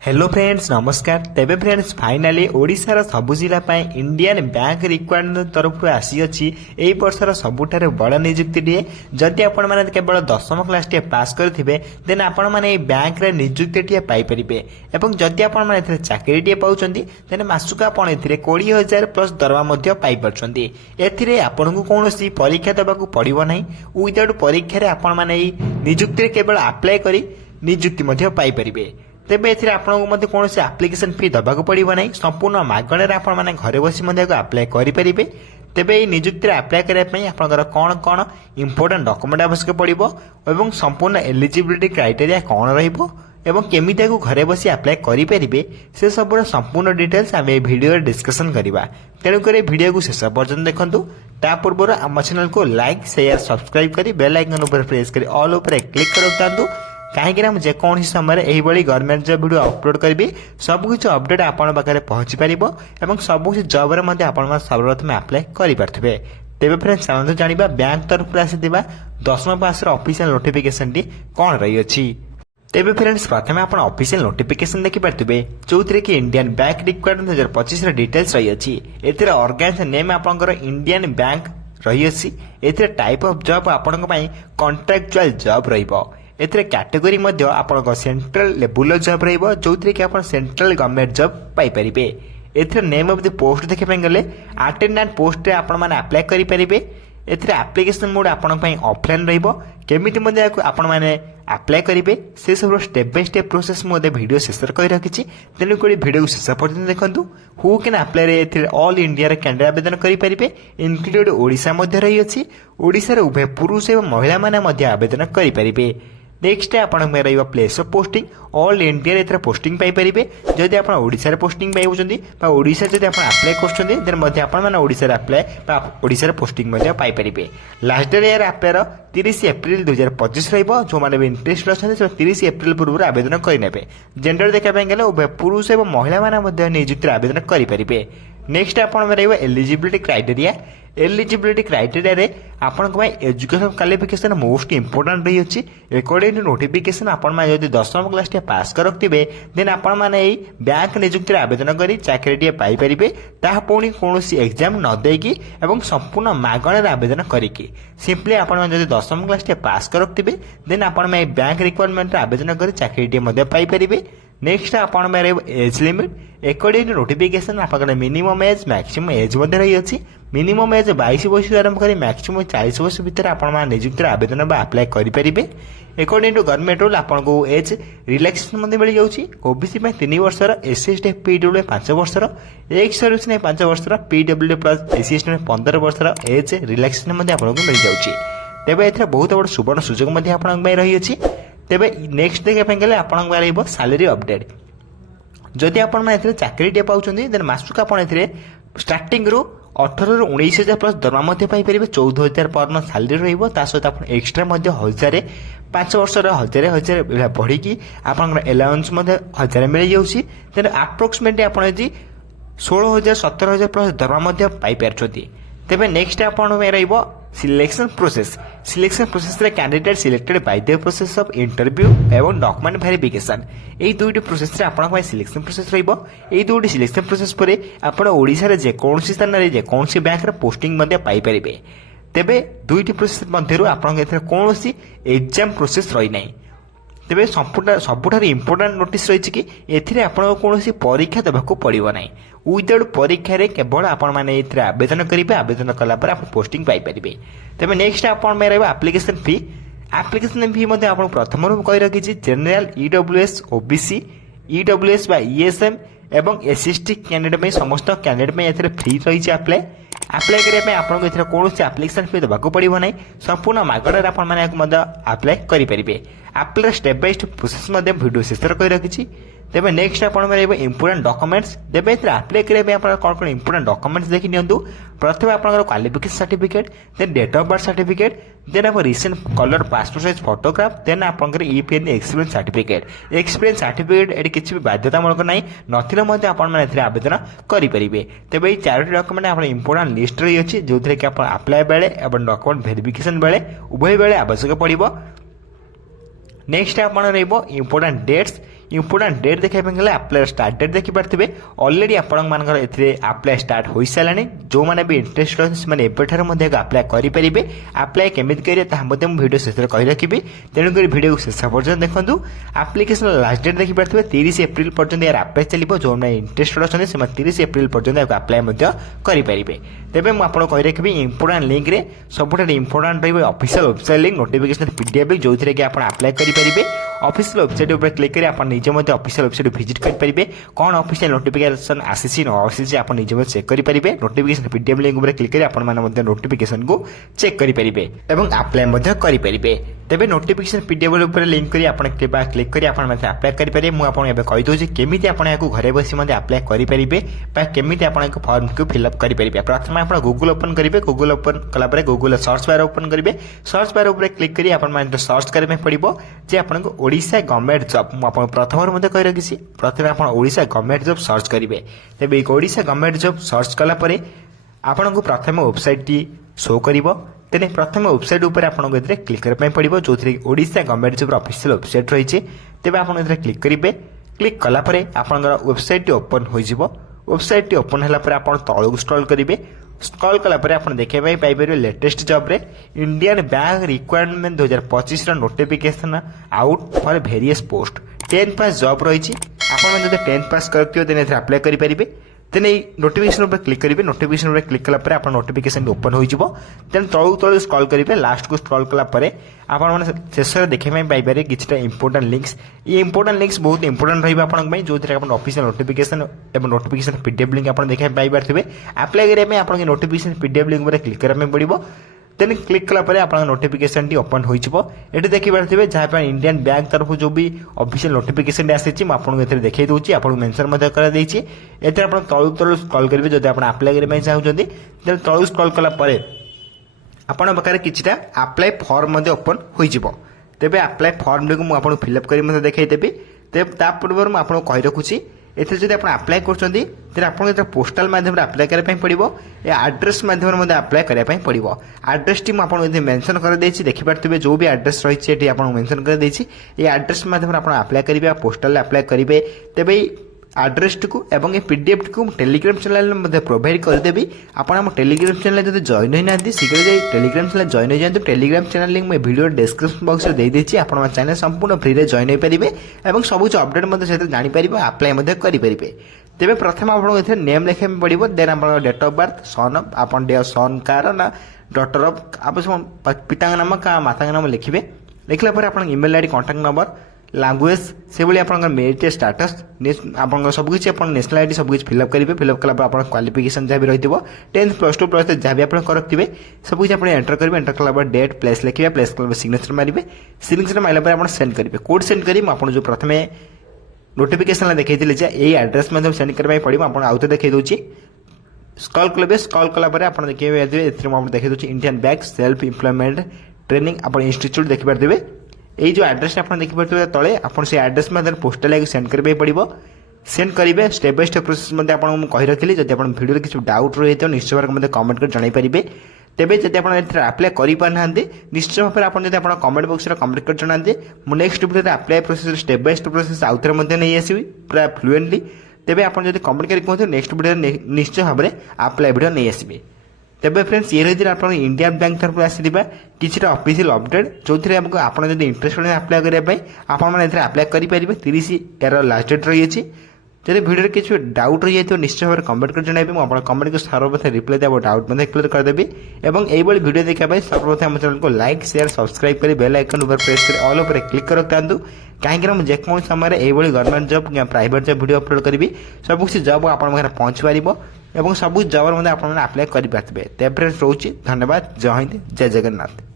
Hello friends नमस्कार। तेबे friends finally ओडिशार सबु जिला पाए इंडियन बैंक रिक्वायरमेंट तरफ आसी अछि एई वर्षर सबुठारे बड़ नियुक्तिटिए। जदि आपण माने केवल 10वीं क्लास टे पास करथिबे देन आपण माने बैंक रे नियुक्तिटिए पाई परिबे एवं जदि आपण माने एथे चाकरीटिए पाउचंदी देन मासुका आपण एथिरे 20,000 प्लस दरवा मध्ये पाई परचंदी। एथिरे आपणकु कोनोसी परीक्षा देबाकू पड़िबो नाही। विदाउट परीक्षा रे आपण माने एई नियुक्ति केवल अप्लाई करी नियुक्ति मध्ये पाई परिबे। तेबे एथिरे आपनको मध्ये कोनोसी एप्लिकेशन फी दबाकू पड़िबो नाही। संपूर्ण मागणरे आपण माने घरे बसी मध्ये अप्लाई करि परिबे। तेबे एई नियुक्ति रे अप्लाई करै पई आपनकर कोन कोन इंपोर्टेंट डॉक्यूमेंट आवश्यक पड़िबो एवं संपूर्ण एलिजिबिलिटी क्राइटेरिया कोन रहिबो एवं केमिति को घरे बसी अप्लाई करि परिबे से सबुर संपूर्ण डिटेल्स आमे ए वीडियो रे डिस्कशन करिबा। तेणु करे वीडियो को शेष पर्यंत देखंतु। ता पूर्व आम चैनल को लाइक शेयर सब्सक्राइब करी बेल आइकन ऊपर प्रेस करी ऑल ऊपर क्लिक करतांतु कहीं जेकोसी समय यही गवर्नमेंट जॉब वीडियो अपलोड करी सबकि अपडेट आपण पाखे पहुंची पार और सबकि जॉब सर्वप्रथम अप्लाई करेंगे। तेज फ्रेंड्स चलते जाना बैंक तरफ आसीथिबा 10वीं पास ऑफिशियल नोटिफिकेशन टी कौन रही अछि। तेबे फ्रेंड्स प्रथम आप ऑफिशियल नोटिफिकेशन देखि पारथिबे जो कि इंडियन बैंक रिक्वायरमेंट 2025 डिटेल्स रही अछि। एथिरे ऑर्गेनाइजेशन नेम आपनकर इंडियन बैंक रही अछि। एथिरे टाइप ऑफ जॉब आपनक पई कॉन्ट्रैक्चुअल जॉब रहिबो। एथिरे कैटेगरी मध्य आपनक सेंट्रल लेवल जॉब रहिबो जो कि आप सेंट्रल गवर्नमेंट जॉब पाई परिबे। एथिरे नेम ऑफ द पोस्ट देखि पे गले अटेंडेंट पोस्ट रे आपण माने अप्लाई करि परिबे। एथिरे एप्लिकेशन मोड आपनक पई ऑफलाइन रहिबो। केमिति मध्ये आपण माने अप्लाई करिवे से सब स्टेप बाय स्टेप प्रोसेस मोदे वीडियो शेष कर रखिछि। तेनु कोइ वीडियो शेष पर्यंत देखंतु। हु कैन अप्लाई रे एथिरे ऑल इंडिया रे कैंडिडेट आवेदन करि परिबे इंक्लूडेड ओडिसा मध्ये रही अछि। ओडिसा रे उभय पुरुष एवं महिला माने मध्ये आवेदन करि परिबे। नेक्स्ट आपण में रही place of posting all India रे पोस्टिंग पाई परिबे। जदि आपण ओडिसा रे पोस्टिंग पाई होचंदी बा ओडिसा जदि आपण अप्लाई करछंदी देन मध्ये आपण माने ओडिसा रे अप्लाई बा ओडिसा रे पोस्टिंग मध्ये पाई परिबे। लास्ट डे यार अप्लाई रो 30 एप्रिल 2025 रहइबो। जो माने इंटरेस्ट अछन से 30 एप्रिल पूर्व आवेदन करि नेबे। जेंडर देखा पे गेले उभय पुरुष एवं महिला माने मध्ये नियुक्ति आवेदन करि परिबे। नेक्स्ट आपण में रही एलिजिबिलिटी क्राइटेरिया। एलिजिबिलिटी क्राइटेरिया रे आपन को एजुकेशन क्वालिफिकेशन मोस्ट इंपोर्टेंट रही अछि। अकॉर्डिंग टू नोटिफिकेशन आपण मा यदि 10वीं क्लास टे पास कर रखथिबे देन आपण माने एई बैंक नियुक्ति आवेदन करी चाकरी टे पाई परिबे। ता पुणी कोनोसी एग्जाम न देकी एवं संपूर्ण मागणे आवेदन करिकी सिंपली आपण यदि 10वीं क्लास टे पास कर रखथिबे देन आपण मा बैंक रिक्वायरमेंट आवेदन करी चाकरी टे मध्ये पाई परिबे। नेक्स्ट आपण में age limit according to notification आपन मिनिमम एज मैक्सिमम एज मध्ये रही अछि। मिनिमम एज 22 वर्ष आरंभ करी मैक्सिमम 40 वर्ष भीतर आपण मा नियुक्ति आवेदन बा अप्लाई करि परिबे। अकॉर्डिंग टू गवर्नमेंट रूल आपन को एज रिलैक्सेशन मध्ये मिल जाउछि। ओबीसी में 3 वर्षर, एससी एसटी पीडब्ल्यू 5 वर्षर, एक सर्विस ने 5 वर्षर, पीडब्ल्यू प्लस एससी एसटी में 15 वर्षर एज रिलैक्सेशन मध्ये आपन को मिल जाउछि। तेबे एथरा बहुत बड़ सुवर्ण सुजोग मध्ये आपन में रही अछि। तेबे नेक्स्ट देखा गले आपन रहिबो सैलरी अपडेट। जदि आपण माने एथरे चाकरी टे पाउचंदी देन मासुक आपण एथरे स्टार्टिंग रो 18 ରୁ 19,000 प्लस दरमा मध्ये पाई परिबे। 14,000 पर मंथ सैलरी रहिबो। ता सहित आपण एक्स्ट्रा मध्ये 1000 5 वर्ष रे 1000 बढ़ी की आपण अलाउंस मध्ये 1000 मिल जाउछि। देन अप्रोक्सीमेटली आपण यदि 16,000 17,000 प्लस दरमा मध्ये पाई परछथि। तेबे नेक्स्ट आपण में रहिबो सिलेक्शन प्रोसेस। सिलेक्शन प्रोसेस रे candidate selected by the process of interview एवं डॉक्यूमेंट वेरिफिकेशन। एई दुईटी प्रोसेस रे आपण को सिलेक्शन प्रोसेस रहिबो। एई दुईटी सिलेक्शन प्रोसेस परे आपण ओडिसा रे जे कोनसी स्थान रे जे कोनसी बैंक रे पोस्टिंग मध्ये पाई परिबे। तेबे दुईटी प्रोसेस मध्यरु आपण एथरे कोनसी एग्जाम प्रोसेस रही नाही। तेबे संपूर्ण सबुठार इंपोर्टेंट नोटिस रही कि एथिरे आपण कोनसी परीक्षा देबाकू पड़िबो नाही। विदाउट परीक्षा रे केवल आपण माने एथिरे आवेदन करिवे। आवेदन कला पर आपण पोस्टिंग पाई परिबे। तेबे नेक्स्ट आपण में रहबा एप्लिकेशन फी। एप्लिकेशन फी मध्ये आपण प्रथम रु कहि रखि छि जनरल ईडब्ल्यूएस ओबीसी ईडब्ल्यूएस बा ईएसएम एवं एसएसटी कैंडिडेट में समस्त कैंडिडेट में एथिरे फ्री रही छि। अप्लाई करिया पे आपन को एथिरे कोनोसी एप्लिकेशन फी देबाकू पड़िबो नाही। संपूर्ण मागणरे आपन माने मध्ये अप्लाई करि परिबे। Apply step by step process मध्ये वीडियो शेष कर रखि छि। तेबे नेक्स्ट आपण में रहबो इंपोर्टेंट डॉक्यूमेंट्स। तेबे एथिरे अप्लाई करिया पे आपन कोन कोन इंपोर्टेंट डॉक्यूमेंट्स देखि नियंतु। प्रथम आपन qualification certificate, then date of birth certificate, then आप recent colour passport size photograph, then आपन EPN experience certificate. Experience certificate एटी किछि भी बाध्यतामूलक नाही। नथिले मध्ये आपन माने एथिरे आवेदन करि परिबे। तेबे ए चारोटी डॉक्यूमेंट आपन इंपोर्टेंट लिस्ट रही अछि जोथरे कि आपन अप्लाई बेले एवं डॉक्यूमेंट वेरिफिकेशन बेले उभय बेले आवश्यक पड़िबो। नेक्स्ट आपण रहइबो इंपोर्टेंट डेट्स। इंपोर्टाट डेट देखा गले आप्लाय स्टार्ट डेट देखिपारे अलरेडी आपंकर आप्लाय स्टार्ट हो सारे जो मैंने भी इंटरेस्ट अच्छे एवं आप्लाय करेंगे आप्लाय केमी करेंगे भिडियो शेष कही रखी तेणुक भिडियो शेष पर्यटन देखूँ आप्लिकेसन लास्ट डेट देखिपारे 30 एप्रिल पर्यटन यार आप्लाय चलो जो मैंने इंटरेस्टेड अच्छे से 30 एप्रिल पर्यटन आप्लाय करेंगे तेज मुझे कही रखी इंपोर्टाट लिंक रे सबुठ इंपोर्टाट रही official website link notification PDF link जो कि आप आप्लाय करेंगे ऑफिशियल वेबसाइट उपर क्लिक करें आप निजे ऑफिशियल वेबसाइट विजिट करेंगे कौन ऑफिशियल नोटिफिकेशन आसी न आसी आप निजे चेक करेंगे नोटिफिकेशन पीडीएफ लिंक उपर क्लिक करें आप नोटिफिकेशन को चेक करेंगे और आप्लाय करेंगे तेज नोटिफिकेशन पीडीएफ उपर लिंक करी क्लिक करी आप्लाय करेंगे मुझे कहीदे केमी आप घरे बस आप्लाय करेंगे केमी आप फॉर्म को फिलअप करेंगे प्रथम आप गूगल ओपन करेंगे गूगल ओपन कलापर गूगल सर्च बार ओपन करेंगे सर्च बार उपर क्लिक करी आप सर्च करने पड़ो जे आपको ओडिशा गवर्नमेंट जॉब मुझे प्रथम कही रखी प्रथम आप ओडिशा गवर्नमेंट जॉब सर्च करेंगे तेज ओडिशा गवर्नमेंट जॉब सर्च कलापर आपन को प्रथम वेबसाइट टी शो करिवो तेने प्रथम वेबसाइट उपर आपन को क्लिक करने पड़ो जो Odisha government job official website रही है तेज आप क्लिक करेंगे क्लिक कलापर आपंकर वेबसाइट टी ओपन हो वेबसाइट टी ओपन है आप तलू स्क्रॉल करेंगे स्क्रॉल कलापर आप देखा पाइपर लेटेस्ट जॉब रे Indian bank requirement 2025 notification out for various post 10 pass job रही आप 10 पास करते आप्लाय करेंगे तेने नोटिफिकेशन उपर क्लिक करेंगे नोटिफिकेशन उपर क्लिक कलापर आप नोटिफिकेशन ओपन हो तलू तलू स्क्रॉल करेंगे लास्ट को स्क्रॉल कलापर आप शेष देखा पाइपर किसी इंपोर्टाट लिंक्स ये इंपोर्टाट लिंक्स बहुत इंपोर्टाट रही जो ऑफिशियल नोटिफिकेशन और नोटिफिकेशन पीडीएफ लिंक आप देखा पाइपर आप्लाय करने आप नोटिफिकेशन पीडीएफ लिंक उपर क्लिक करने पड़ो तेन क्लिक कलापर आप नोटिफिकेशन टी ओपन हो देखिपारे जहाँ इंडियन बैंक तरफ जो भी ऑफिशियल नोटिफिकेशन आसी मुझे देखा दूसरी आपको मेंशन कर तलू तलू स्क्रॉल करेंगे जब आप आप्लाय करने चाहते तलू स्क्रॉल कलापर आपण पाखे किसी आप्लाय फॉर्म ओपन हो तेज आप्लाय फॉर्म को मुझे फिलअप कर देखदेवी तेज पूर्व मुझे कही रखुच्छी एथि आप आप्लाय कर पोस्टाल माध्यम आप्लाय करने पड़ो या आड्रेस माध्यम आप्लाय करने पड़ो आड्रेस टी मुझे मेंशन कर देखिपारे जो भी आड्रेस रही है आपको मेंशन कर ये आड्रेस माध्यम आप आप्लाय करेंगे पोस्टाल आप्लाय करेंगे तेज आड्रेस टी को एवं पीडीएफ टी को टेलीग्राम चैनल में प्रोवाइड करदेवी आप टेलीग्राम चैनल जब जॉइन होना शीघ्र टेलीग्राम चैनल जॉइन हो जाए टेलीग्राम चैनल लिंक मैं वीडियो डिस्क्रिप्शन बॉक्स में देदेची आप चैनल संपूर्ण फ्री में जॉइन हो पारे और सब कुछ अपडेट जापर आप्लाय करेंगे तेज प्रथम आपको नेम लिखा पड़ो देन आप date of birth son of आप सन कार ना डॉटर ऑफ आप पिता नाम का माता नाम लिखे लिखला आप email ID contact number language से भाई आप मेरिट स्टाटस आप सबकि नेशनल आईडी सबकि फिलअप करेंगे फिलअप कला आप क्वालिफिकेशन जहाँ भी रही 10th +2 जहाँ भी आप रखिए सबकि आप एंटर करेंगे एंटर कला डेट प्लेस लिखे प्लेस कला सिग्नेचर मारे सिग्नेचर मारे आप सेंड करेंगे कोड सेंड करेंगे आपको जो प्रथम नोटिफिकेशन देखी यही एड्रेस में सेंड करने पड़ो आप आउे देखी दूसरी स्क्रॉल करेंगे स्क्रॉल कलापर आप देखिए देखी दूसरी Indian bank self employment training आप इंस्टीट्यूट देखिपारे यही जो एड्रेस आप देखिए तले आप एड्रेस में पोस्टाल सेंड करने पड़ो सेंड करेंगे स्टेप बाय स्टेप प्रोसेस आपको कही रखी जब आप वीडियो किसी डाउट रही है निश्चय भाव में कमेंट कर जन पारे तेज जब आप आप्लाय करना निश्चय भाव में आप कमेंट बॉक्स में कमेंट कर जनाते मुझे next video apply process step by step process आउ थे नहीं आसवि पूरा फ्लुएंटली तेज आप कमेंट कर कहते नेक्स्ट वीडियो निश्चय भाव में आप्लाय वीडियो नहीं आसबे तेज फ्रेंड्स ये रही आप इंडियन बैंक तरफ आसवा किसी ऑफिशियल अपडेट जो थी आप इंटरेस्टेड आप्लाय करने आप्लाय करेंगे 30 यार लास्ट डेट रही है जब वीडियो किसी डाउट रही है निश्चय भाव में कमेंट कर जन मुझे कमेंट को सर्वप्रथम रिप्लाई देव डाउट मैं क्लियर करदेवी और यही वीडियो देखा सर्वप्रथम आम चैनल को लाइक शेयर सब्सक्राइब कर बेल आइकन उपर प्रेस कर ऑल उपर क्लिक कर रखता कहीं मुझे जेकोसी समय यही गवर्नमेंट जॉब या प्राइवेट जॉब वीडियो अपलोड करी सब किसी जॉब आप पहुँच पार और सब जॉब आप आप्लाय करेंगे तेज फ्रेंड्स रोचे धन्यवाद जय हिंद जय जगन्नाथ।